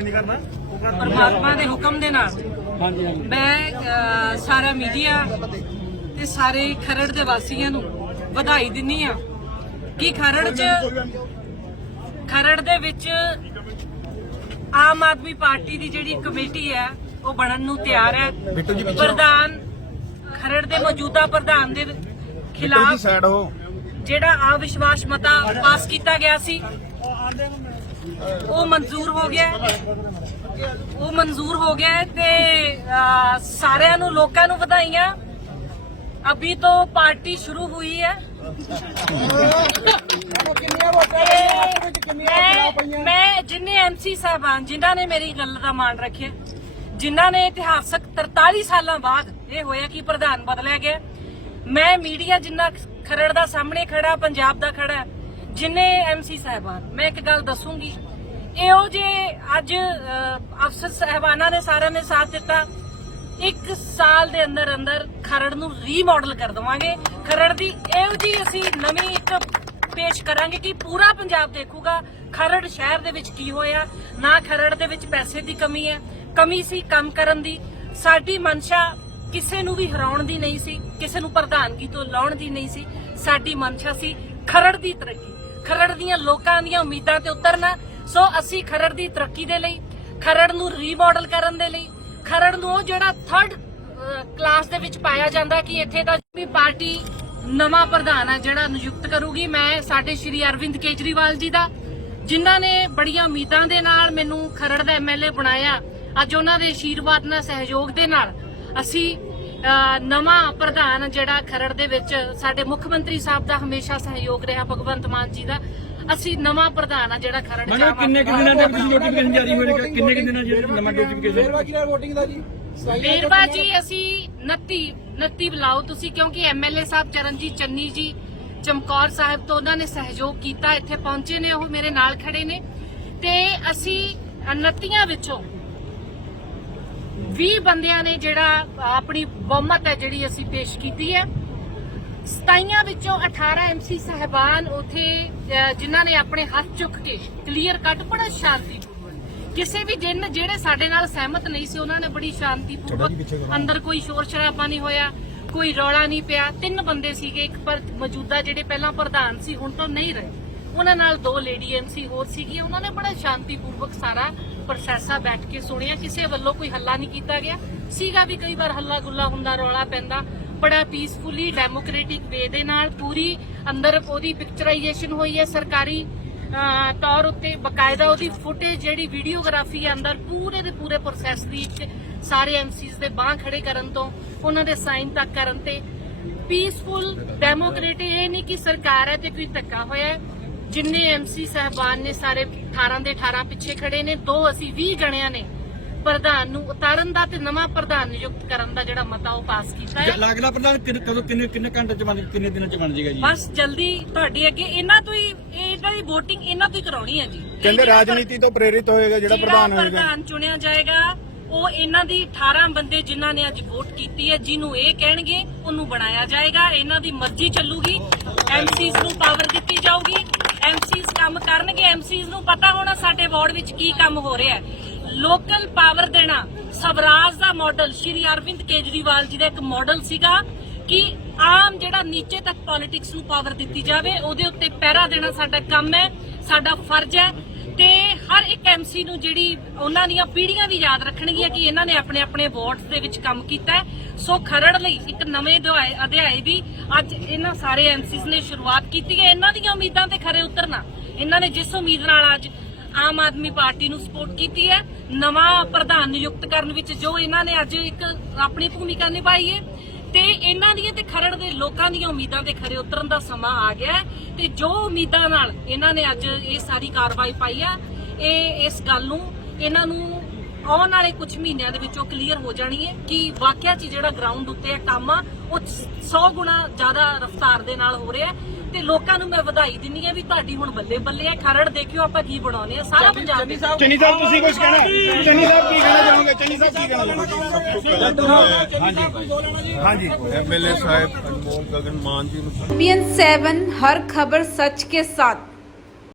ਕੁਝ ਨਹੀਂ ਕਰਨਾ। ਪਰਮਾਤਮਾ ਦੇ ਹੁਕਮ ਦੇ ਨਾਲ। ਹਾਂਜੀ ਹਾਂਜੀ। ਮੈਂ ਸਾਰਾ ਮੀਡੀਆ ਤੇ ਸਾਰੇ ਖਰੜ ਦੇ ਵਾਸੀਆਂ ਨੂੰ ਵਧਾਈ ਦਿੰਨੀ ਆ ਕਿ ਖਰੜ 'ਚ ਖਰੜ ਦੇ ਵਿੱਚ ਆਮ ਆਦਮੀ ਪਾਰਟੀ ਦੀ ਜਿਹੜੀ ਕਮੇਟੀ ਹੈ ਉਹ ਬਣਨ ਨੂੰ ਤਿਆਰ ਹੈ। ਪ੍ਰਧਾਨ ਖਰੜ ਦੇ ਮੌਜੂਦਾ ਪ੍ਰਧਾਨ ਦੇ ਖਿਲਾਫ ਜਿਹੜਾ ਅਵਿਸ਼ਵਾਸ ਮਤਾ ਪਾਸ ਕੀਤਾ ਗਿਆ ਸੀ ਉਹ ਮਨਜ਼ੂਰ ਹੋ ਗਿਆ ਉਹ ਮਨਜ਼ੂਰ ਹੋ ਗਿਆ ਤੇ ਸਾਰਿਆਂ ਨੂੰ, ਲੋਕਾਂ ਨੂੰ ਵਧਾਈਆਂ। ਅਭੀ ਤੋਂ ਪਾਰਟੀ ਸ਼ੁਰੂ ਹੋਈ ਹੈ। ਮੈਂ ਜਿੰਨੇ ਐਮਸੀ ਸਾਹਿਬਾਨ, ਜਿਨ੍ਹਾਂ ਨੇ ਮੇਰੀ ਗੱਲ ਦਾ ਮਾਣ ਰੱਖਿਆ, ਜਿਨ੍ਹਾਂ ਨੇ ਇਤਿਹਾਸਕ 43 ਸਾਲਾਂ ਬਾਅਦ ਇਹ ਹੋਇਆ ਕਿ ਪ੍ਰਧਾਨ ਬਦਲਿਆ ਗਿਆ, ਮੈਂ ਮੀਡੀਆ ਜਿੰਨਾ ਖਰੜ ਦਾ ਸਾਹਮਣੇ ਖੜਾ, ਪੰਜਾਬ ਦਾ ਖੜਾ ਜਿੰਨੇ ਐਮਸੀ ਸਾਹਿਬਾਨ, ਮੈਂ ਇੱਕ ਗੱਲ ਦੱਸੂਗੀ। ਇਹੋ ਜੇ ਅੱਜ ਅਫਸਰ ਸਾਹਿਬਾਨਾਂ ਨੇ ਸਾਰਿਆਂ ਨੇ ਸਾਥ ਦਿੱਤਾ, ਇੱਕ ਸਾਲ ਦੇ ਅੰਦਰ ਅੰਦਰ ਖਰੜ ਨੂੰ ਰੀਮਾਡਲ ਕਰ ਦਵਾਂਗੇ। ਖਰੜ ਦੀ ਇਹੋ ਜੀ ਅਸੀਂ ਨਵੀਂ ਇੱਕ ਪੇਸ਼ ਕਰਾਂਗੇ ਕਿ ਪੂਰਾ ਪੰਜਾਬ ਦੇਖੂਗਾ, ਖਰੜ ਸ਼ਹਿਰ ਦੇ ਵਿੱਚ ਕੀ ਹੋਇਆ, ਨਾ ਖਰੜ ਦੇ ਵਿੱਚ ਪੈਸੇ ਦੀ ਕਮੀ ਹੈ, ਕਮੀ ਸੀ ਕੰਮ ਕਰਨ ਦੀ। ਸਾਡੀ ਮਨਸ਼ਾ ਕਿਸੇ ਨੂੰ ਵੀ ਹਰਾਉਣ ਦੀ ਨਹੀਂ ਸੀ, ਕਿਸੇ ਨੂੰ ਪ੍ਰਧਾਨਗੀ ਤੋਂ ਲਾਉਣ ਦੀ ਨਹੀਂ ਸੀ, ਸਾਡੀ ਮਨਸ਼ਾ ਸੀ ਖਰੜ ਦੀ ਤਰੱਕੀ। ਖਰੜ ਦੀਆਂ ਲੋਕਾਂ ਦੀਆਂ ਉਮੀਦਾਂ ਤੇ ਉਤਰਨਾ। ਸੋ ਅਸੀਂ ਖਰੜ ਦੀ ਤਰੱਕੀ ਦੇ ਲਈ, ਖਰੜ ਨੂੰ ਰੀਮਾਡਲ ਕਰਨ ਦੇ ਲਈ, ਖਰੜ ਨੂੰ ਉਹ ਜਿਹੜਾ ਥਰਡ ਕਲਾਸ ਦੇ ਵਿੱਚ ਪਾਇਆ ਜਾਂਦਾ ਕਿ ਇੱਥੇ ਦਾ ਵੀ ਪਾਰਟੀ ਨਵਾਂ ਪ੍ਰਧਾਨ ਹੈ ਜਿਹੜਾ ਨਿਯੁਕਤ ਕਰੂਗੀ। ਮੈਂ, ਸਾਡੇ ਸ਼੍ਰੀ ਅਰਵਿੰਦ ਕੇਜਰੀਵਾਲ ਜੀ ਦਾ, ਜਿਨ੍ਹਾਂ ਨੇ ਬੜੀਆਂ ਉਮੀਦਾਂ ਦੇ ਨਾਲ ਮੈਨੂੰ ਖਰੜ ਦਾ ਐਮਐਲਏ ਬਣਾਇਆ। ਅੱਜ ਉਹਨਾਂ ਦੇ ਆਸ਼ੀਰਵਾਦ ਨਾਲ, ਸਹਿਯੋਗ ਦੇ ਨਾਲ ਅਸੀਂ ਨਵਾਂ ਪ੍ਰਧਾਨ ਜਿਹੜਾ ਖਰੜ ਦੇ ਵਿੱਚ ਸਾਡੇ ਮੁੱਖ ਮੰਤਰੀ ਸਾਹਿਬ ਦਾ ਹਮੇਸ਼ਾ ਸਹਿਯੋਗ ਰਿਹਾ ਭਗਵੰਤ ਮਾਨ ਜੀ ਦਾ। ਅਸੀਂ ਨਵਾਂ ਪ੍ਰਧਾਨ ਆ ਜਿਹੜਾ ਖਰੜ ਕਿਹਾ ਕਿੰਨੇ ਕਿ ਦਿਨਾਂ ਤੱਕ ਨੋਟੀਫਿਕੇਸ਼ਨ ਜਾਰੀ ਹੋਏਗਾ ਕਿੰਨੇ ਕਿ ਦਿਨਾਂ ਜਿਹੜਾ ਨਵਾਂ ਨੋਟੀਫਿਕੇਸ਼ਨ ਕਿਹੜਾ VOTING ਦਾ ਜੀ। ਵੀਰਵਾ ਜੀ ਅਸੀਂ 29 29 ਬੁਲਾਓ ਤੁਸੀਂ ਕਿਉਂਕਿ ਐਮਐਲਏ ਸਾਹਿਬ ਚਰਨਜੀਤ ਚੰਨੀ ਜੀ ਚਮਕੌਰ ਸਾਹਿਬ ਤੋਂ ਉਹਨਾਂ ਨੇ ਸਹਿਯੋਗ ਕੀਤਾ ਇੱਥੇ ਪਹੁੰਚੇ ਨੇ ਉਹ ਮੇਰੇ ਨਾਲ ਖੜੇ ਨੇ। ਤੇ ਅਸੀਂ 29 ਵਿੱਚੋਂ 20 ਬੰਦਿਆਂ ਨੇ ਜਿਹੜਾ ਆਪਣੀ ਬਹੁਮਤ ਹੈ ਜਿਹੜੀ ਅਸੀਂ ਪੇਸ਼ ਕੀਤੀ ਹੈ। 27 ਵਿੱਚੋਂ 18 ਐਮਸੀ ਸਹਿਬਾਨ ਉਥੇ ਜਿਨ੍ਹਾਂ ਨੇ ਆਪਣੇ ਹੱਥ ਚੁੱਕ ਕੇ ਕਲੀਅਰ ਕੱਟ ਬੜਾ ਸ਼ਾਂਤੀਪੂਰਵਕ। ਕਿਸੇ ਵੀ ਜਿੰਨ ਜਿਹੜੇ ਸਾਡੇ ਨਾਲ ਸਹਿਮਤ ਨਹੀਂ ਸੀ ਉਹਨਾਂ ਨੇ ਬੜੀ ਸ਼ਾਂਤੀਪੂਰਵਕ ਅੰਦਰ ਕੋਈ ਸ਼ੋਰ ਸ਼ਰਾਬਾ ਨਹੀਂ ਹੋਇਆ ਕੋਈ ਰੌਲਾ ਨਹੀਂ ਪਿਆ। ਤਿੰਨ ਬੰਦੇ ਸੀਗੇ ਇੱਕ ਪਰ ਮੌਜੂਦਾ ਜਿਹੜੇ ਪਹਿਲਾਂ ਪ੍ਰਧਾਨ ਸੀ ਹੁਣ ਤੋਂ ਨਹੀਂ ਰਹੇ। ਉਹਨਾਂ ਨਾਲ ਦੋ ਲੇਡੀ ਐਮਸੀ ਹੋਰ ਸੀਗੀ ਉਹਨਾਂ ਨੇ ਬੜਾ ਸ਼ਾਂਤੀਪੂਰਵਕ ਸਾਰਾ ਪ੍ਰੋਸੈਸਾ ਬੈਠ ਕੇ ਸੁਣਿਆ, ਕਿਸੇ ਵੱਲੋਂ ਕੋਈ ਹੱਲਾ ਨਹੀਂ ਕੀਤਾ ਗਿਆ। ਸੀਗਾ ਵੀ ਕਈ ਵਾਰ ਹੱਲਾ ਗੁੱਲਾ ਹੁੰਦਾ, ਰੌਲਾ ਪੈਂਦਾ। ਬੜਾ ਪੀਸਫੁਲੀ ਡੈਮੋਕ੍ਰੈਟਿਕ ਵੇ ਦੇ ਨਾਲ ਪੂਰੀ ਅੰਦਰ ਉਹਦੀ ਪਿਕਚਰਾਈਜੇਸ਼ਨ ਹੋਈ ਹੈ, ਸਰਕਾਰੀ ਤੌਰ ਉੱਤੇ ਬਕਾਇਦਾ ਉਹਦੀ ਫੁਟੇਜ ਜਿਹੜੀ ਵੀਡੀਓਗ੍ਰਾਫੀ ਅੰਦਰ ਪੂਰੇ ਦੇ ਪੂਰੇ ਪ੍ਰੋਸੈਸ ਦੀ ਸਾਰੇ ਐਮਸੀਜ਼ ਦੇ ਬਾਹ ਖੜੇ ਕਰਨ ਤੋਂ, ਉਹਨਾਂ ਦੇ ਸਾਈਨ ਤੱਕ ਕਰਨ ਤੇ। ਪੀਸਫੁਲ ਡੈਮੋਕ੍ਰੇਟਿਕ ਇਹ ਨਹੀਂ ਕਿ ਸਰਕਾਰ ਹੈ ਤੇ ਕੋਈ ਧੱਕਾ ਹੋਇਆ ਜਿੰਨੇ ਐਮਸੀ ਸਹਿਬਾਨ ਨੇ ਸਾਰੇ 18 ਦੇ 18 ਪਿੱਛੇ ਖੜੇ ਨੇ ਦੋ ਅਸੀਂ 20 ਜਣਿਆਂ ਨੇ ਪ੍ਰਧਾਨ ਨੂੰ ਉਤਾਰਨ ਦਾ ਤੇ ਨਵਾਂ ਪ੍ਰਧਾਨ ਨਿਯੁਕਤ ਕਰਨ ਦਾ ਜਿਹੜਾ ਮਤਾ ਉਹ ਪਾਸ ਕੀਤਾ ਹੈ। ਲੱਗਦਾ ਪ੍ਰਧਾਨ ਕਦੋਂ ਕਿੰਨੇ ਕਿੰਨੇ ਘੰਟੇ ਚ ਬਣ ਕਿੰਨੇ ਦਿਨਾਂ ਚ ਬਣ ਜਾਏਗਾ ਜੀ? ਬਸ ਜਲਦੀ ਤੁਹਾਡੇ ਅੱਗੇ ਇਹਨਾਂ ਤੋਂ ਹੀ ਇਹ ਇਹਨਾਂ ਦੀ VOTING ਇਹਨਾਂ ਤੋਂ ਹੀ ਕਰਾਉਣੀ ਹੈ ਜੀ। ਕਹਿੰਦੇ ਰਾਜਨੀਤੀ ਤੋਂ ਪ੍ਰੇਰਿਤ ਹੋਏਗਾ ਜਿਹੜਾ ਪ੍ਰਧਾਨ ਹੋਏਗਾ। ਪ੍ਰਧਾਨ ਚੁਣਿਆ ਜਾਏਗਾ ਉਹ ਇਹਨਾਂ ਦੀ 18 ਬੰਦੇ ਜਿਨ੍ਹਾਂ ਨੇ ਅੱਜ ਵੋਟ ਕੀਤੀ ਹੈ ਜਿਹਨੂੰ ਇਹ ਕਹਿਣਗੇ ਉਹਨੂੰ ਬਣਾਇਆ ਜਾਏਗਾ। ਇਹਨਾਂ ਦੀ ਮਰਜ਼ੀ ਚੱਲੂਗੀ ਐਮਸੀਜ਼ ਨੂੰ ਪਾਵਰ ਦਿੱਤੀ ਜਾਊਗੀ। ਐਮਸੀਜ਼ ਕੰਮ ਕਰਨਗੇ ਐਮਸੀਜ਼ ਨੂੰ ਪਤਾ ਹੋਣਾ ਸਾਡੇ ਵਾਰਡ ਵਿੱਚ ਕੀ ਕੰਮ ਹੋ ਰਿਹਾ ਹੈ। ਲੋਕਲ ਪਾਵਰ ਦੇਣਾ, ਸਵਰਾਜ ਦਾ ਮਾਡਲ ਸ਼੍ਰੀ ਅਰਵਿੰਦ ਕੇਜਰੀਵਾਲ ਜੀ ਦਾ ਇੱਕ ਮਾਡਲ ਸੀਗਾ ਕਿ ਆਮ ਜਿਹੜਾ ਨੀਚੇ ਤੱਕ ਪੋਲਿਟਿਕਸ ਨੂੰ ਪਾਵਰ ਦਿੱਤੀ ਜਾਵੇ, ਉਹਦੇ ਉੱਤੇ ਪਹਿਰਾ ਦੇਣਾ ਸਾਡਾ ਕੰਮ ਹੈ, ਸਾਡਾ ਫਰਜ਼ ਹੈ। ਤੇ ਹਰ ਇੱਕ ਐਮਸੀ ਨੂੰ ਜਿਹੜੀ ਉਹਨਾਂ ਦੀਆਂ ਪੀੜ੍ਹੀਆਂ ਵੀ ਯਾਦ ਰੱਖਣਗੀਆਂ ਕਿ ਇਹਨਾਂ ਨੇ ਆਪਣੇ ਆਪਣੇ ਵਾਰਡਸ ਦੇ ਵਿੱਚ ਕੰਮ ਕੀਤਾ ਸੋ ਖਰੜ ਲਈ ਇੱਕ ਨਵੇਂ ਅਧਿਆਏ ਅਧਿਆਏ ਦੀ ਅੱਜ ਇਹਨਾਂ ਸਾਰੇ ਐਮਸੀਸ ਨੇ ਸ਼ੁਰੂਆਤ ਕੀਤੀ ਹੈ। ਇਹਨਾਂ ਦੀਆਂ ਉਮੀਦਾਂ ਤੇ ਖਰੇ ਉਤਰਨਾ। ਇਹਨਾਂ ਨੇ ਜਿਸ ਉਮੀਦ ਨਾਲ ਅੱਜ ਆਮ ਆਦਮੀ ਪਾਰਟੀ ਨੂੰ ਸਪੋਰਟ ਕੀਤੀ ਹੈ, ਨਵਾਂ ਪ੍ਰਧਾਨ ਨਿਯੁਕਤ ਕਰਨ ਵਿੱਚ ਜੋ ਇਹਨਾਂ ਨੇ ਅੱਜ ਇੱਕ ਆਪਣੀ ਭੂਮਿਕਾ ਨਿਭਾਈ ਹੈ ਤੇ ਇਹਨਾਂ ਦੀਆਂ ਤੇ ਖਰੜ ਦੇ ਲੋਕਾਂ ਦੀਆਂ ਉਮੀਦਾਂ ਤੇ ਖਰੇ ਉਤਰਨ ਦਾ ਸਮਾਂ ਆ ਗਿਆ ਤੇ ਜੋ ਉਮੀਦਾਂ ਨਾਲ ਇਹਨਾਂ ਨੇ ਅੱਜ ਇਹ ਸਾਰੀ ਕਾਰਵਾਈ ਪਾਈ ਆ, ਇਹ ਇਸ ਗੱਲ ਨੂੰ, ਇਹਨਾਂ ਨੂੰ ਆਉਣ ਵਾਲੇ ਕੁਝ ਮਹੀਨਿਆਂ ਦੇ ਵਿੱਚ ਕਲੀਅਰ ਹੋ ਜਾਣੀ ਹੈ ਕਿ ਵਾਕਿਆ 'ਚ ਜਿਹੜਾ ਗਰਾਊਂਡ ਉੱਤੇ ਹੈ ਕੰਮ ਆ ਉਹ 100 ਗੁਣਾ ਜ਼ਿਆਦਾ ਰਫ਼ਤਾਰ ਦੇ ਨਾਲ ਹੋ ਰਿਹਾ ਤੇ ਲੋਕਾਂ ਨੂੰ ਮੈਂ ਵਧਾਈ ਦਿੰਨੀ ਆ ਵੀ ਤੁਹਾਡੀ ਹੁਣ ਬੱਲੇ ਬੱਲੇ ਆ ਖਰੜ ਦੇਖਿਓ ਆਪਾਂ ਕੀ ਬਣਾਉਨੇ ਆ ਸਾਰਾ ਪੰਜਾਬ ਦੇ ਚੰਨੀ ਸਾਹਿਬ ਤੁਸੀਂ ਕੁਝ ਕਹਿਣਾ? ਚੰਨੀ ਸਾਹਿਬ ਕੀ ਕਹਿਣਾ ਚਾਹੋਗੇ? ਚੰਨੀ ਸਾਹਿਬ ਕੀ ਕਹਿਣਾ ਚਾਹੋਗੇ? ਹਾਂਜੀ। ਐਮਐਲਏ ਸਾਹਿਬ ਅਨਮੋਲ ਗਗਨ ਮਾਨ ਜੀ ਨੂੰ ਪੀਐਨ 7 ਹਰ ਖਬਰ ਸੱਚ ਕੇ ਸਾਥ।